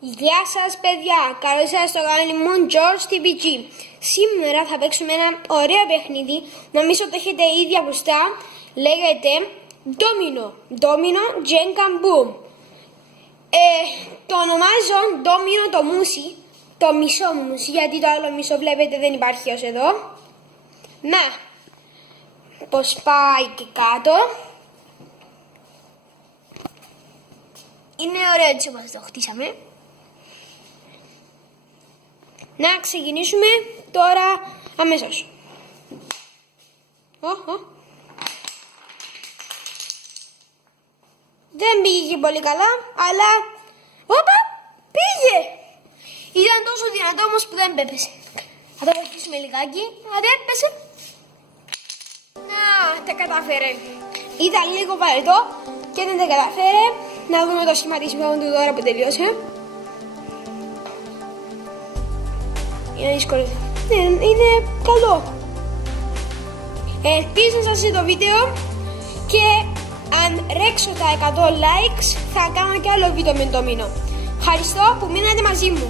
Γεια σας παιδιά, καλώς ήρθατε στο κανάλι μου George TVG. Σήμερα θα παίξουμε ένα ωραίο παιχνίδι, νομίζω το έχετε ήδη ακουστά. Λέγεται Domino Jenga Boom. Το ονομάζω Domino το μουσι, το μισό μουσι, γιατί το άλλο μισό βλέπετε δεν υπάρχει ως εδώ. Να, πως πάει και κάτω. Είναι ωραίο έτσι όπως το χτίσαμε. Να ξεκινήσουμε τώρα αμέσως. Δεν πήγε και πολύ καλά, αλλά... Όπα! Πήγε! Ήταν τόσο δυνατό όμως που δεν πέπεσε. Θα το βοηθήσουμε λιγάκι. Αν δεν έπεσε... Να, τα κατάφερε. Ήταν λίγο βαρετό και δεν τα κατάφερε. Να δούμε το σχηματισμό του τώρα που τελείωσε. Είναι δύσκολο. Είναι καλό. Ελπίζω να σας αρέσει το βίντεο και αν ρέξω τα 100 likes θα κάνω και άλλο βίντεο με Domino. Ευχαριστώ που μείνατε μαζί μου.